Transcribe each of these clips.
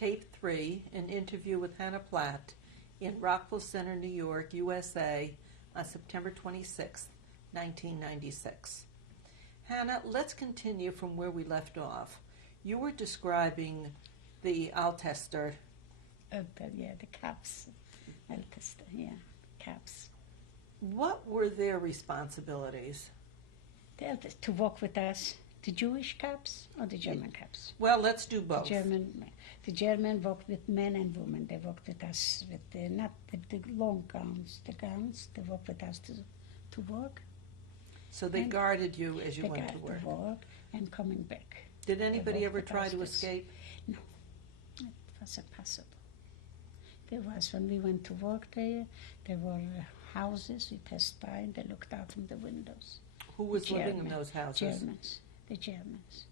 Tape 3, an interview with Hanna Platt in Rockville Center, New York, USA, on September 26, 1996. Hanna, let's continue from where we left off. You were describing the Altester. The caps. Altester, caps. What were their responsibilities? To work with us, the Jewish caps or the German caps? Well, let's do both. The German worked with men and women. They worked with us with not with the long gowns. The gowns, they worked with us to work. So they guarded you as you went to work. They work and coming back. Did anybody ever try to escape? No, it was impossible. There was, when we went to work there were houses, we passed by and they looked out from the windows. Who was living in those houses? The Germans.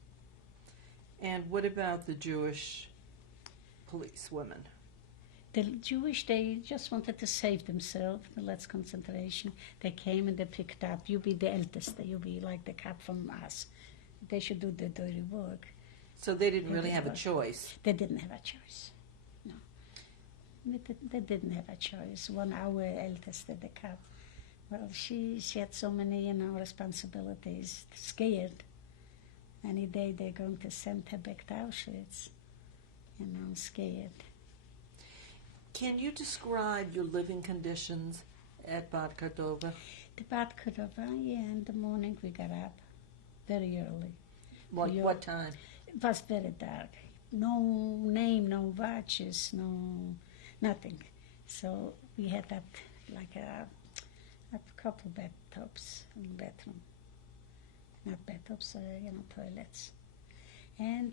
And what about the Jewish police women? The Jewish, they just wanted to save themselves, the less concentration. They came and they picked up, you be the eldest, you be like the cap from us. They should do the dirty work. So they didn't really have a choice? They didn't have a choice, no. They didn't have a choice. Our eldest, the cap, well, she had so many, responsibilities, scared. Any day they're going to send her back to Auschwitz, scared. Can you describe your living conditions at Bad Cordova? The Bad Cordova, in the morning we got up very early. What time? It was very dark. No name, no watches, no nothing. So we had that like a couple bathtubs in the bedroom. Not bathtubs, toilets. And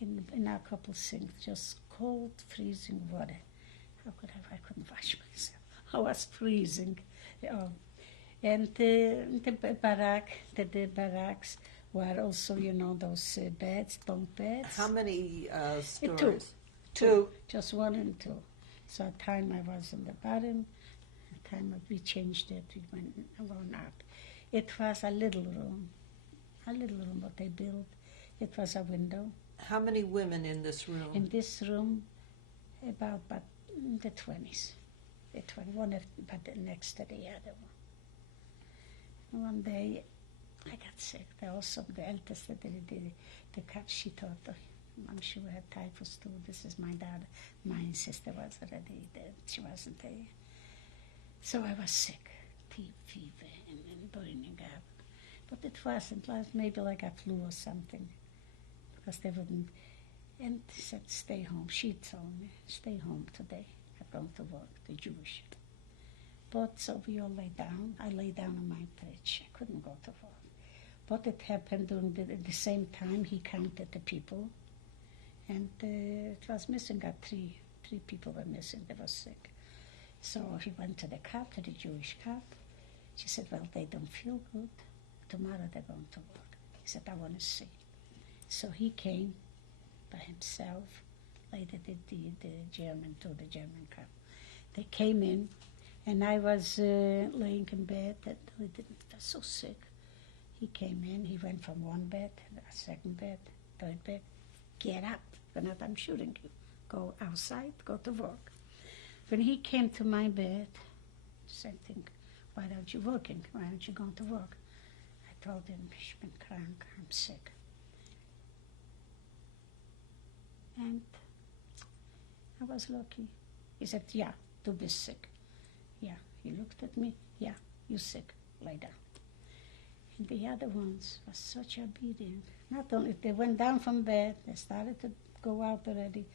in a couple sinks, just cold, freezing water. I couldn't wash myself. I was freezing. And the barracks were also, those beds, bunk beds. How many stories? Two. Just one and two. So at time I was on the bottom. At time we changed it. We went up. It was a little room what they built. It was a window. How many women in this room? In this room, about the 20s. The 21, but next to the other one. One day, I got sick. The eldest, the cat, she thought, I'm sure had typhus too. This is my daughter. My sister was already dead. She wasn't there. So I was sick, fever and burning up. But it wasn't. It was maybe like a flu or something. Because they wouldn't. And they said, stay home. She told me, stay home today. I'm going to work, the Jewish. But so we all lay down. I lay down on my bridge. I couldn't go to work. But it happened during the same time he counted the people. And it was missing. Three people were missing. They were sick. So he went to the cop, to the Jewish cop. She said, well, they don't feel good. Tomorrow they're going to work. He said, I want to see. So he came by himself. Later did the German cop. They came in, and I was laying in bed. I was so sick. He came in. He went from one bed, a second bed, third bed. Get up. When I'm shooting you. Go outside. Go to work. When he came to my bed, same thing. Why aren't you working? Why aren't you going to work? I told him, ich bin krank, I'm sick. And I was lucky. He said, yeah, du bist sick. Yeah, he looked at me, yeah, you're sick, lay down. And the other ones was such a beating. Not only, they went down from bed, they started to go out already,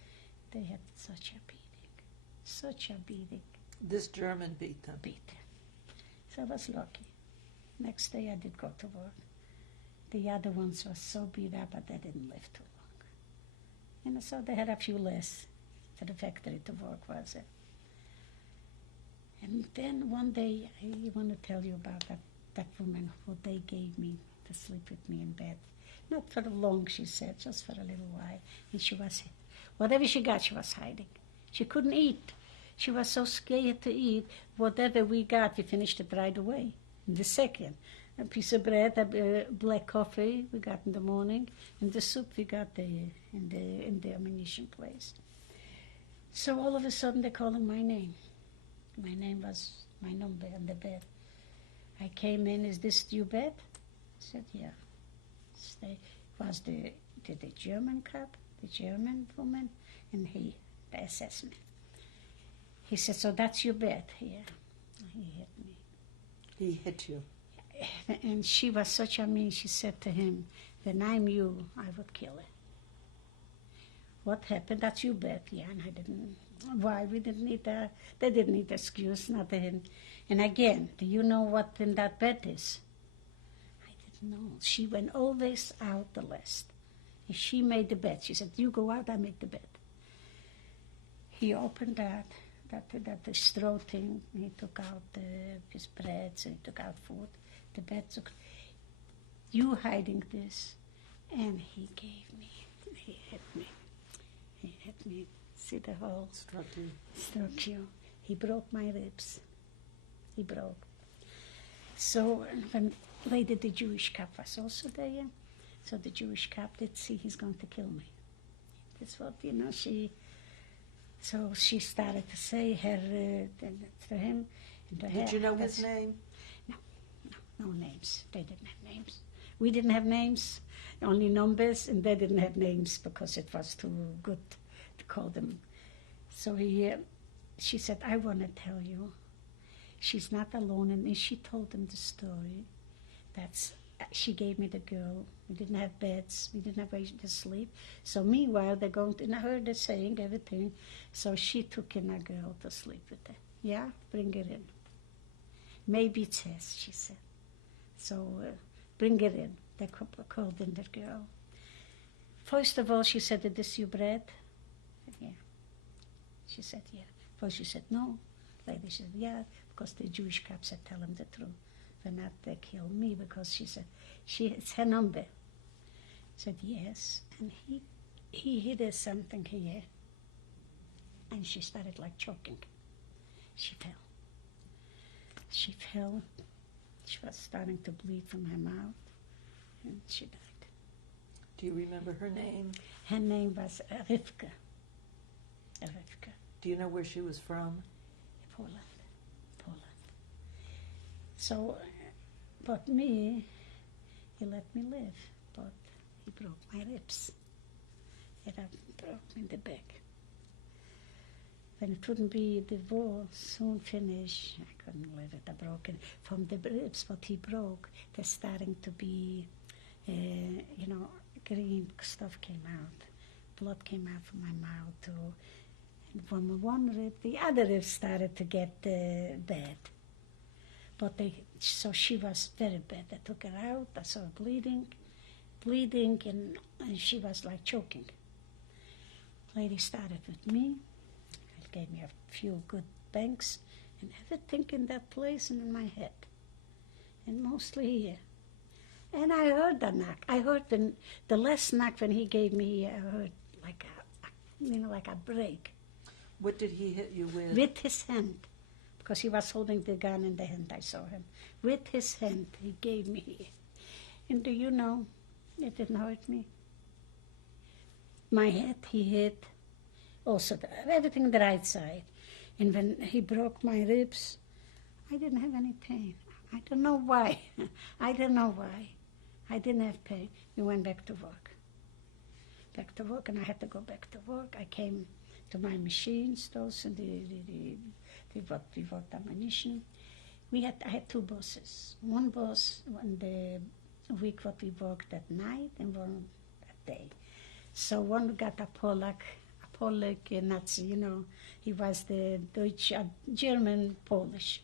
they had such a beating. This German beat them? Beat them. So I was lucky. Next day I did go to work. The other ones were so beat up, but they didn't live too long. So they had a few less to the factory to work, was it? And then one day, I want to tell you about that woman who they gave me to sleep with me in bed. Not for long, she said, just for a little while. And she was, whatever she got, she was hiding. She couldn't eat. She was so scared to eat. Whatever we got, we finished it right away. In the second. a piece of bread, a black coffee we got in the morning, and the soup we got in the ammunition place. So all of a sudden they're calling my name. My name was my number on the bed. I came in, is this your bed? I said, yeah. It was the German cop, the German woman, and the SS man. He said, so that's your bed? Yeah. He hit me. He hit you. And she was such a mean, she said to him, when I'm you, I would kill her. What happened? That's your bed. Yeah, and I didn't. Why? We didn't need that. They didn't need excuse, nothing. And again, do you know what in that bed is? I didn't know. She went always out the last. And she made the bed. She said, you go out, I make the bed. He opened that straw thing. He took out his bread, so he took out food. The bed took, you hiding this. And he gave me, he hit me. He hit me. See the hole? Struck you. Struck you. He broke my ribs. He broke. So when later the Jewish cop was also there, so the Jewish cop did see he's going to kill me. That's what, so she started to say her, to him. And to Did her, you know his name? No names. They didn't have names. We didn't have names, only numbers, and they didn't have names because it was too good to call them. So she said, I want to tell you, she's not alone. And she told him the story. She gave me the girl. We didn't have beds. We didn't have ways to sleep. So meanwhile, they're going to, and I heard her saying everything. So she took in a girl to sleep with her. Yeah, bring her in. Maybe it's his, she said. So bring her in. They called in the girl. First of all, she said, is this your bread? Yeah. She said, yeah. First she said, no. Later she said, yeah, because the Jewish cop said, tell him the truth. They're not, they kill me, because she said, it's her number. I said, yes. And he hit her something here. And she started like choking. She fell. She fell. She was starting to bleed from her mouth. And she died. Do you remember her name? Her name was Rivka. Do you know where she was from? Poland. So, but me, he let me live, but he broke my ribs. It broke me in the back. When it wouldn't be the war soon finished, I couldn't live it. I broken from the ribs. What he broke, they're starting to be, green stuff came out. Blood came out from my mouth too. And from one rib, the other rib started to get bad. But so she was very bad. They took her out. I saw her bleeding, and she was like choking. Lady started with me. It gave me a few good bangs and everything in that place and in my head, and mostly here. And I heard the knock. I heard the last knock when he gave me. I heard like a break. What did he hit you with? With his hand, because he was holding the gun in the hand. I saw him with his hand. He gave me, and do you know, it didn't hurt me. My head he hit. Also, everything the right side. And when he broke my ribs, I didn't have any pain. I don't know why. I didn't have pain. We went back to work. And I had to go back to work. I came to my machines, those, and we worked ammunition. I had two bosses. One boss on the week what we worked at night, and one at day. So one got a Polak Nazi, he was the Deutsch, German, Polish.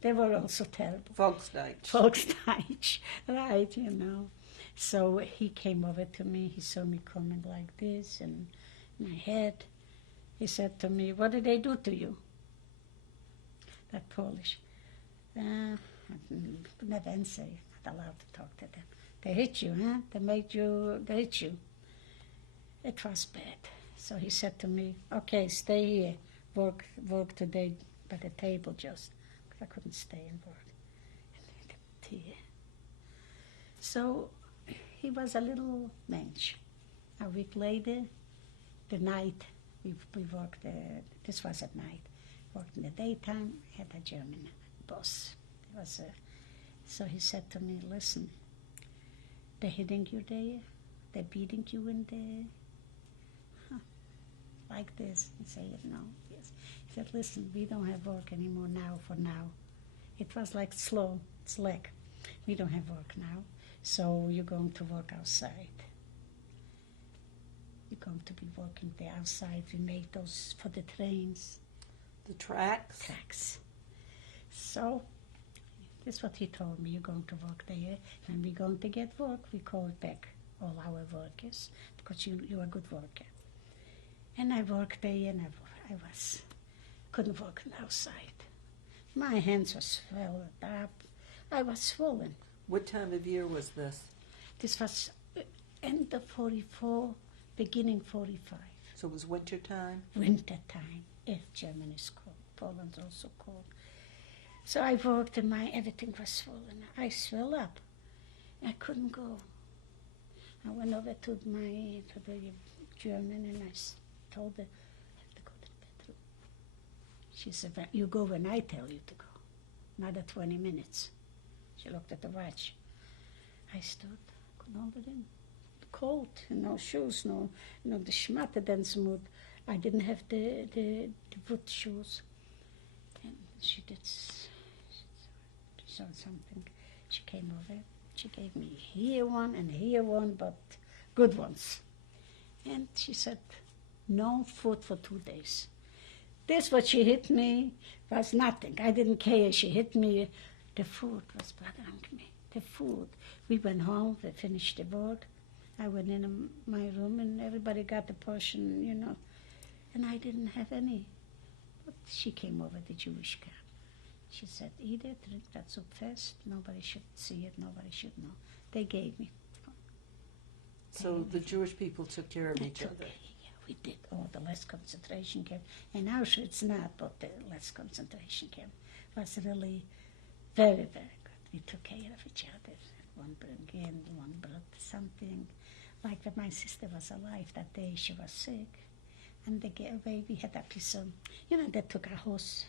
They were also terrible. Volksdeutsch, right, So he came over to me, he saw me coming like this, and my head. He said to me, what did they do to you? That Polish. Never answer, not allowed to talk to them. They hit you, huh? They hit you. It was bad. So he said to me, okay, stay here, work today by the table just, because I couldn't stay and work. And here, So he was a little mensch. A week later, the night, we worked, this was at night, worked in the daytime, had a German boss. It was so he said to me, listen, they're hitting you there, they're beating you in there, like this. I said, no, yes. He said, listen, we don't have work anymore now for now. It was like slow, slack. We don't have work now, so you're going to work outside. You're going to be working there outside. We made those for the trains. The tracks? Tracks. So, that's what he told me. You're going to work there. When we're going to get work, we call back all our workers because you're a good worker. And I worked there and I couldn't work outside. My hands were swelled up. I was swollen. What time of year was this? This was end of 44, beginning 45. So it was winter time? Winter time. Germany is cold. Poland's also cold. So I worked and everything was swollen. I swelled up. I couldn't go. I went over to the German and I told her, I have to go to the bathroom. She said, you go when I tell you to go. Another 20 minutes. She looked at the watch. I stood, couldn't hold it in. Cold, no shoes, no the schmatte then smooth. I didn't have the wood shoes. And she saw something. She came over. She gave me here one and here one, but good ones. And she said, no food for 2 days. This what she hit me was nothing. I didn't care. She hit me. The food was bothering me. The food. We went home. We finished the work. I went in my room and everybody got a portion, and I didn't have any. But she came over, the Jewish girl. She said, eat it, drink that soup fast. Nobody should see it. Nobody should know. They gave me. So the Jewish people took care of each other. Yeah, we did. Oh, the less concentration camp. And Auschwitz not, but the less concentration camp was really very, very good. We took care of each other. One brought in, one brought something. Like when my sister was alive that day, she was sick. And they gave away, we had a piece of, they took a horse.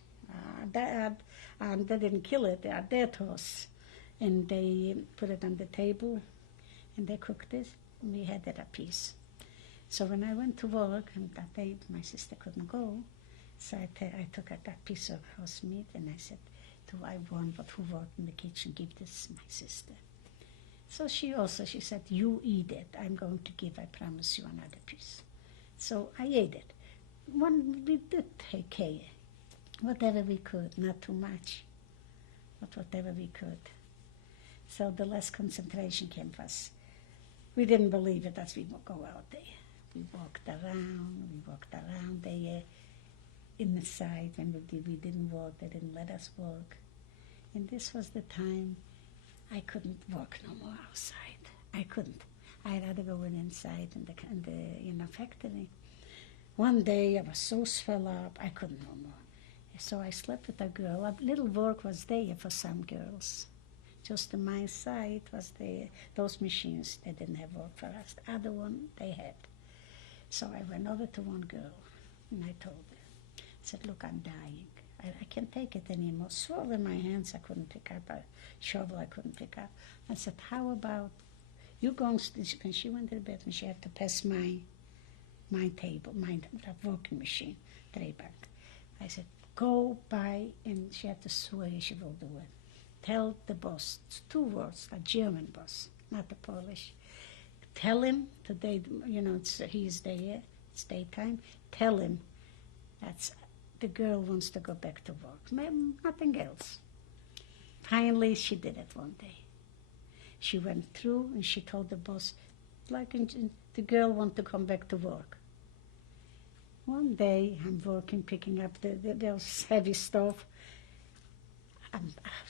They didn't kill it, a dead horse. And they put it on the table and they cooked it. And we had it a piece. So when I went to work, and that day my sister couldn't go, so I took that piece of horse meat and I said, do I want what who worked in the kitchen, give this my sister. So she said, you eat it. I'm going to give, I promise you, another piece. So I ate it. We did take care. Whatever we could, not too much, but whatever we could. So the last concentration camp was, we didn't believe it as we would go out there. We walked around there inside. When we didn't work, they didn't let us work. And this was the time I couldn't work no more outside. I couldn't. I'd rather go inside in the factory. One day I was so swelled up, I couldn't no more. So I slept with a girl. A little work was there for some girls. Just on my side was there. Those machines, they didn't have work for us. The other one, they had. So I went over to one girl and I told her, I said, look, I'm dying. I can't take it anymore. Swollen my hands, I couldn't pick up. A shovel, I couldn't pick up. I said, how about you going, when she went to the bathroom, she had to pass my table, my working machine, Drehbank. I said, go by, and she had to swear she will do it. Tell the boss, 2 words, a German boss, not a Polish. Tell him today, he's there, it's daytime. Tell him that's the girl wants to go back to work, nothing else. Finally, she did it one day. She went through and she told the boss, the girl wants to come back to work. One day, I'm working, picking up those heavy stuff. A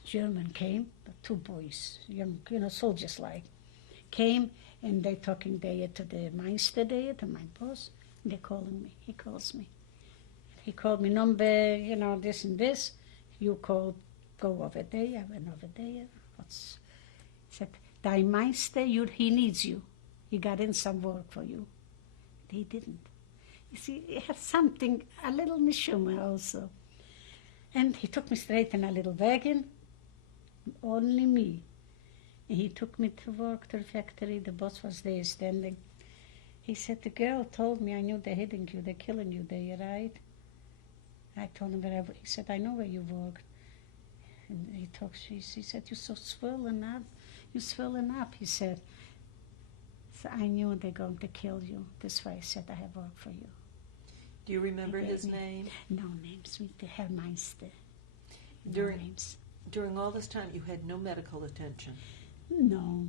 German came, 2 boys, young, soldiers like, came and they talking there to the Meister there, to my boss, and they're calling me. He calls me. He called me number, this and this. You go over there. I went over there. He said, Die Meister, he needs you. He got in some work for you. They didn't. You see, he had something, a little neshama also. And he took me straight in a little wagon, only me. And he took me to work to the factory. The boss was there standing. He said, the girl told me, I knew they're hitting you, they're killing you there, right? I told him wherever. He said, I know where you worked. And he said, you're so swollen up. You're swollen up, he said. So I knew they're going to kill you. That's why I said, I have work for you. Do you remember his name? No names. The Herr Meister. No names. During all this time, you had no medical attention? No.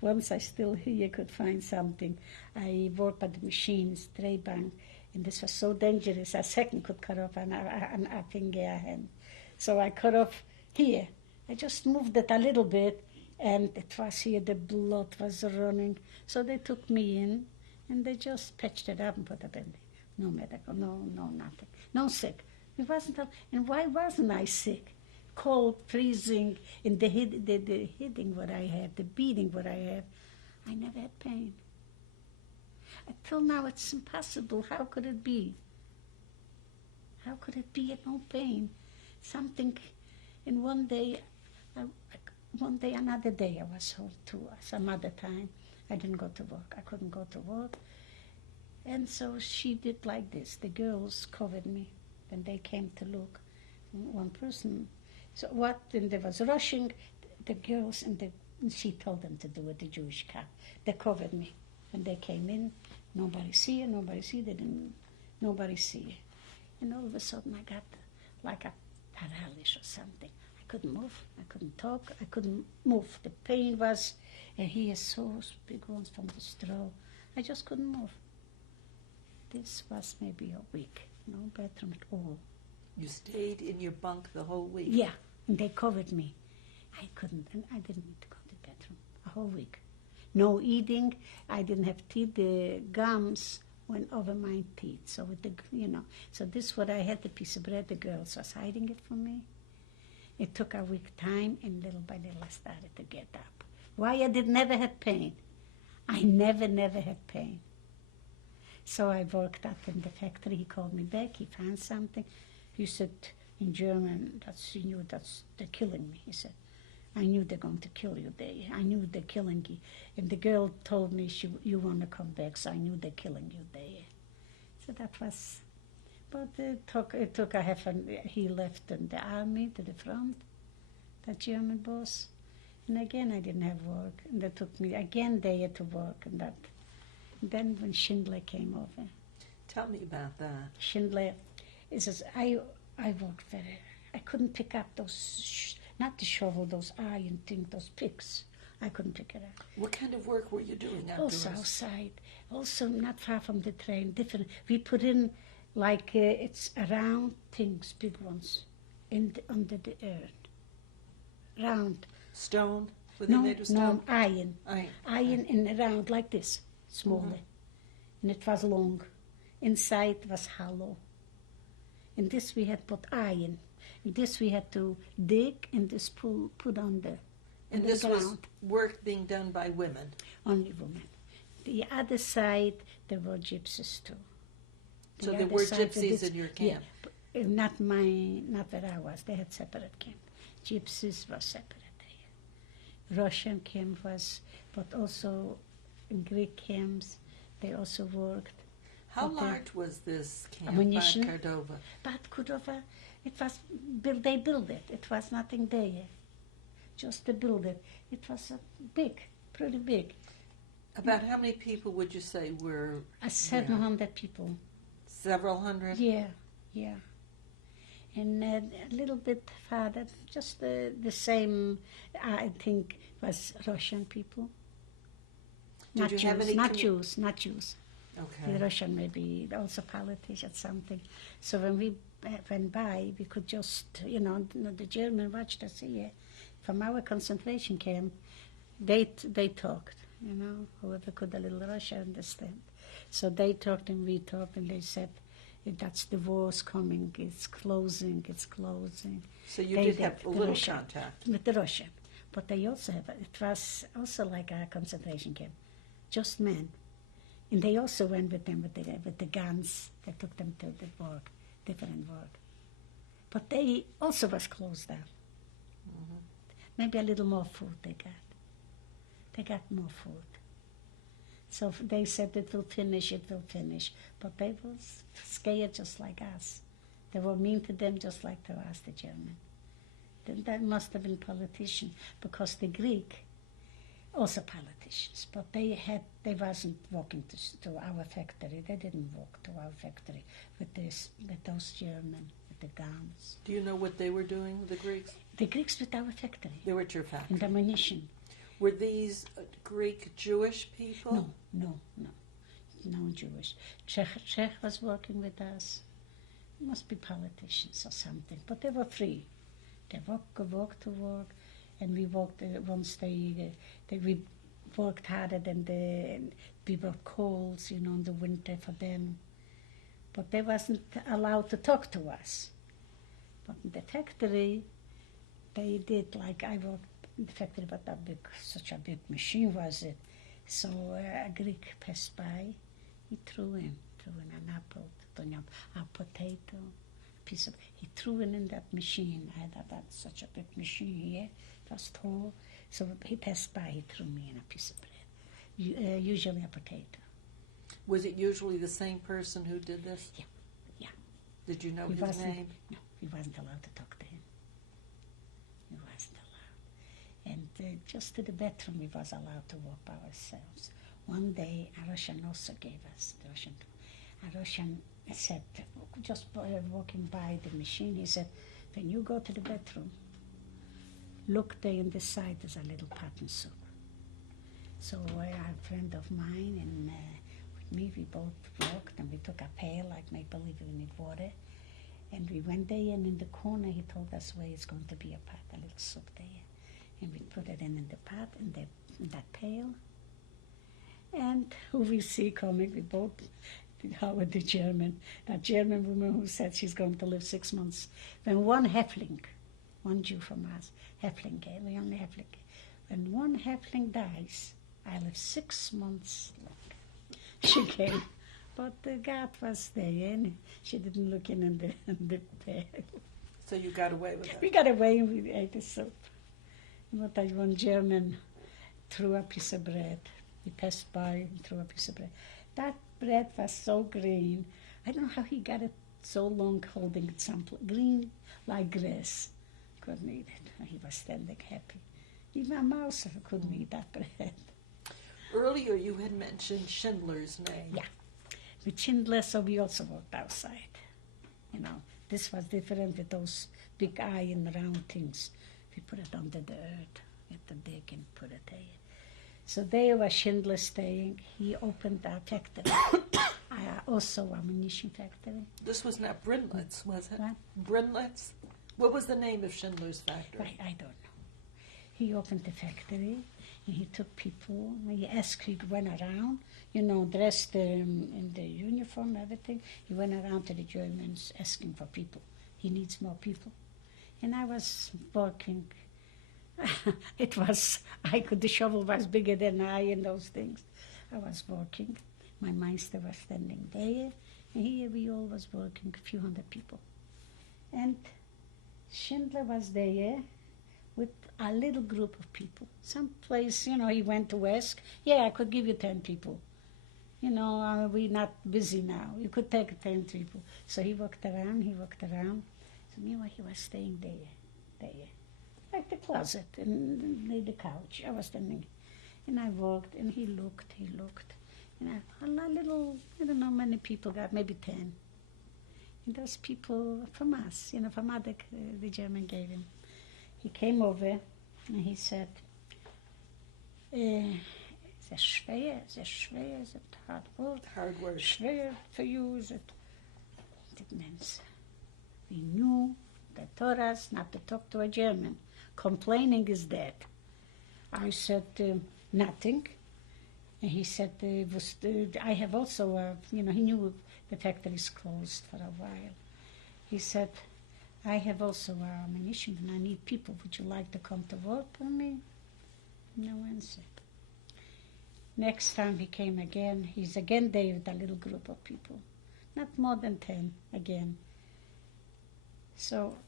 Once I still here could find something. I worked by the machines, Drehbank, and this was so dangerous. A second could cut off an finger hand. So I cut off here. I just moved it a little bit, and it was here, the blood was running. So they took me in, and they just patched it up and put a band-aid. No medical, no nothing. No sick. It wasn't, and why wasn't I sick? Cold, freezing, and the hitting what I had, the beating what I had. I never had pain. Until now, it's impossible. How could it be? How could it be no pain? Something, and one day, another day, I was home too. Some other time, I didn't go to work. I couldn't go to work. And so she did like this. The girls covered me when they came to look. One person. So what? And there was rushing. The girls and she told them to do it. The Jewish cop. They covered me. When they came in, nobody see her. They didn't. Nobody see her. And all of a sudden, I got like a paralysis or something. I couldn't move. I couldn't talk. I couldn't move. The pain was. And he has so big ones from the straw. I just couldn't move. This was maybe a week, no bathroom at all. You stayed in your bunk the whole week? Yeah, and they covered me. I couldn't, and I didn't need to go to the bathroom a whole week. No eating. I didn't have teeth. The gums went over my teeth. So with so this what I had, the piece of bread. The girls was hiding it from me. It took a week time, and little by little I started to get up. Why I never had pain? I never had pain. So I worked up in the factory. He called me back. He found something. He said in German, they're killing me. He said, I knew they're going to kill you there. I knew they're killing you. And the girl told me you want to come back, so I knew they're killing you there. So that was, but it took a half an, he left in the army to the front, that German boss. And again, I didn't have work. And they took me again there to work, and that. Then when Schindler came over. Tell me about that. Schindler, I worked very, I couldn't pick up those, not the shovel, those iron things, those picks. I couldn't pick it up. What kind of work were you doing outdoors? Also outside, also not far from the train, different. We put in like it's round things, big ones, under the earth. Round. Stone? Were they made of stone? No, iron. Iron in round like this. Smaller, and it was long. Inside was hollow. In this we had put iron. In this we had to dig, and this put on the And this was work being done by women? Only women. The other side, there were gypsies too. So there were gypsies in your camp? Yeah, not where I was. They had separate camp. Gypsies were separate there. Russian camp was, but also Greek camps, they also worked. How large was this camp, ammunition? Bad Cordova? Bad Cordova, it was they built it. It was nothing there, just to build it. It was big, pretty big. About how many people would you say were 700 people. Several hundred? Yeah. And a little bit farther, just the same, I think, was Russian people. Not Jews. Okay. The Russian maybe also politicians, something. So when we went by, we could just, the German watched us here. From our concentration camp, they talked, whoever could a little Russian understand. So they talked and we talked, and they said, that's the war's coming, it's closing. So you did have a little contact? With the Russian. But they also have, it was also like a concentration camp, just men. And they also went with them with the guns. They took them to the work, different work. But they also was closed down. Mm-hmm. Maybe a little more food they got. They got more food. So they said it will finish. But they was scared just like us. They were mean to them just like to us, the German. That must have been politicians, because the Greek, also politicians, but they wasn't walking to our factory. They didn't walk to our factory with those German, with the guns. Do you know what they were doing, the Greeks? The Greeks with our factory. They were at your factory. And the ammunition. Were these Greek Jewish people? No Jewish. Czech was working with us. It must be politicians or something, but they were free. They walked to work, and we worked once we worked harder than we brought coals, in the winter for them. But they wasn't allowed to talk to us. But in the factory, they did, like I worked in the factory, but such a big machine was it. So a Greek passed by, he threw in an apple, a potato, he threw it in that machine. I thought that's such a big machine here, it was tall. So he passed by, he threw me in a piece of bread, usually a potato. Was it usually the same person who did this? Yeah. Did you know his name? No, we wasn't allowed to talk to him. We wasn't allowed. And just to the bathroom we was allowed to walk by ourselves. One day a Russian also gave us, a Russian said, just walking by the machine, he said, when you go to the bathroom, look there in the side, there's a little pot and soup. So a friend of mine and with me, we both walked, and we took a pail, like make believe we need water, and we went there, and in the corner he told us where it's going to be a pot, a little soup there, and we put it in the pot, in that pail, and who we see coming, we both, Howard the German, a German woman who said she's going to live 6 months. When one Jew from us, Häftling, we only Häftling. When one Häftling dies, I live 6 months longer. She came, but the God was there, and she didn't look in the pail. So you got away with it? We got away and we ate the soup. But one German threw a piece of bread. He passed by and threw a piece of bread. That bread was so green. I don't know how he got it so long holding it green like grass. Couldn't eat it. He was standing happy. Even a mouse couldn't eat that bread. Earlier you had mentioned Schindler's name. Yeah. With Schindler, so we also walked outside. This was different with those big eye and round things. We put it under the earth with the dig and put it there. So there was Schindler staying. He opened a factory, also ammunition factory. This was not Brindlet's, was it? What? Brindlet's? What was the name of Schindler's factory? I don't know. He opened the factory, and he took people. He went around, dressed in the uniform, everything. He went around to the Germans asking for people. He needs more people. And I was working. The shovel was bigger than I in those things. I was working. My meister was standing there. And here we all was working, a few hundred people. And Schindler was there with a little group of people. Some place, he went to ask, I could give you 10 people. We're not busy now. You could take 10 people. So he walked around. So meanwhile, he was staying there. Like the closet and the couch. I was standing, and I walked, and he looked, and a little, I don't know how many people got, maybe 10. And those people from us, from other, the German gave him. He came over, and he said, "Is it schwer? Is it hard work? Hard work. Schwer for you, is it?" Didn't answer. We knew they taught us not to talk to a German. Complaining is dead. I said, nothing. And he said, I have also, he knew the factory's closed for a while. He said, I have also ammunition and I need people. Would you like to come to work for me? No answer. Next time he came again, he's again there with a little group of people. Not more than 10 again. So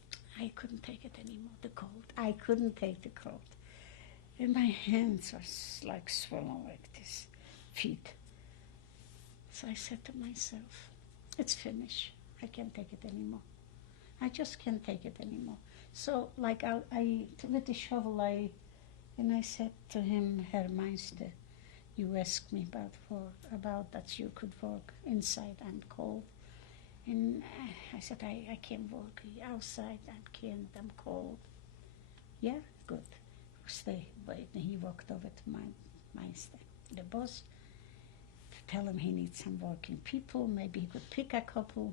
I couldn't take it anymore, the cold. I couldn't take the cold. And my hands were like swollen like this, feet. So I said to myself, it's finished. I can't take it anymore. I just can't take it anymore. So like I with the shovel, I said to him, Herr Meister, you asked me about that you could work inside. I'm cold. And I said, I can't work outside. I can't. I'm cold. Yeah, good. Stay. Wait. And he walked over to my Meister, the boss, to tell him he needs some working people. Maybe he could pick a couple.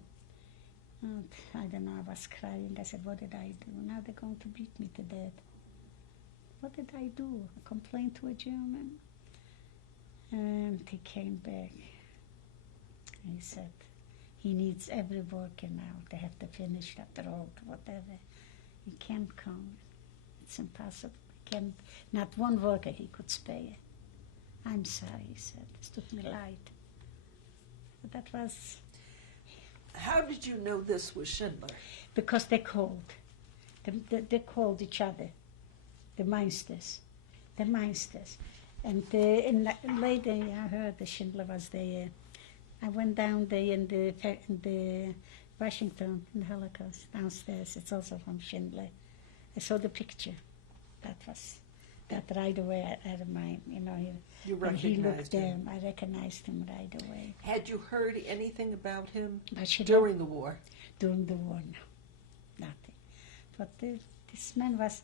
And I don't know. I was crying. I said, what did I do? Now they're going to beat me to death. What did I do? I complained to a German. And he came back. He said, he needs every worker now. They have to finish that road, whatever. He can't come. It's impossible. He can't, not one worker he could spare. I'm sorry, he said. It took me light. But that was... How did you know this was Schindler? Because they called. They called each other. The Meisters. And later I heard the Schindler was there. I went down there in the Washington, in the Holocaust, downstairs. It's also from Schindler. I saw the picture. That right away I reminded, You when he looked recognized him. I recognized him right away. Had you heard anything about him But Schindler, during the war? during the war, no, nothing. But this man was,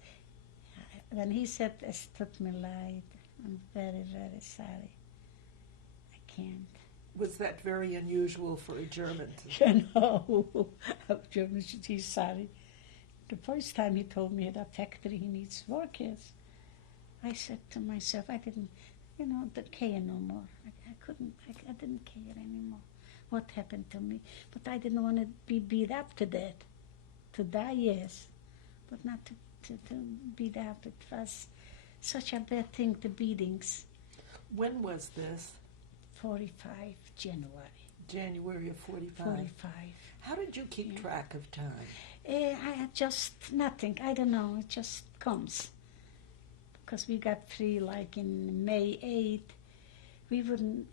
when he said, es tut mir leid, I'm very, very sorry. I can't. Was that very unusual for a German to... No, German should be sorry. The first time he told me at a factory he needs workers, I said to myself, I didn't, care no more. I didn't care anymore what happened to me. But I didn't want to be beat up to death. To die, yes, but not to beat up. It was such a bad thing, the beatings. When was this? 45 January. January of 45. 45. How did you keep track of time? I had just nothing. I don't know. It just comes. Because we got free like in May 8th. We wouldn't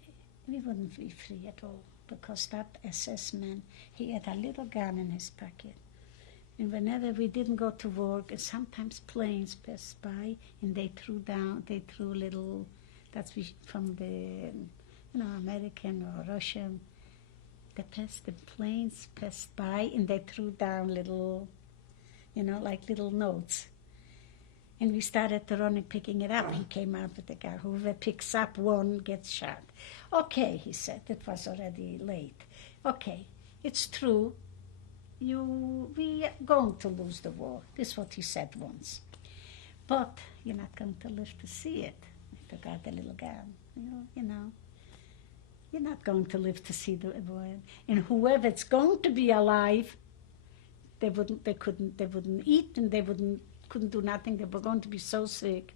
be free at all. Because that SS man, he had a little gun in his pocket. And whenever we didn't go to work, and sometimes planes passed by, and they threw little, that's from the, American or Russian. The planes passed by, and they threw down little, like little notes. And we started to run and picking it up. He came out with the gun. Whoever picks up one gets shot. Okay, he said. It was already late. Okay, it's true. We are going to lose the war. This is what he said once. But you're not going to live to see it. I took out the little gun. You're not going to live to see the war. And whoever's going to be alive, they wouldn't eat, and they couldn't do nothing. They were going to be so sick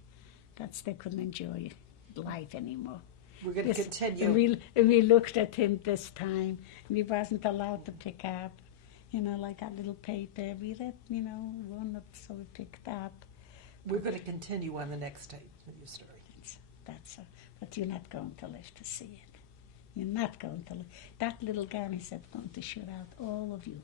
that they couldn't enjoy life anymore. We're going to continue. We looked at him this time. We wasn't allowed to pick up, like a little paper. We read, one, so we picked up. We're going to continue on the next tape with your story. But you're not going to live to see it. You're not going to live. That little gun, he said, going to shoot out all of you.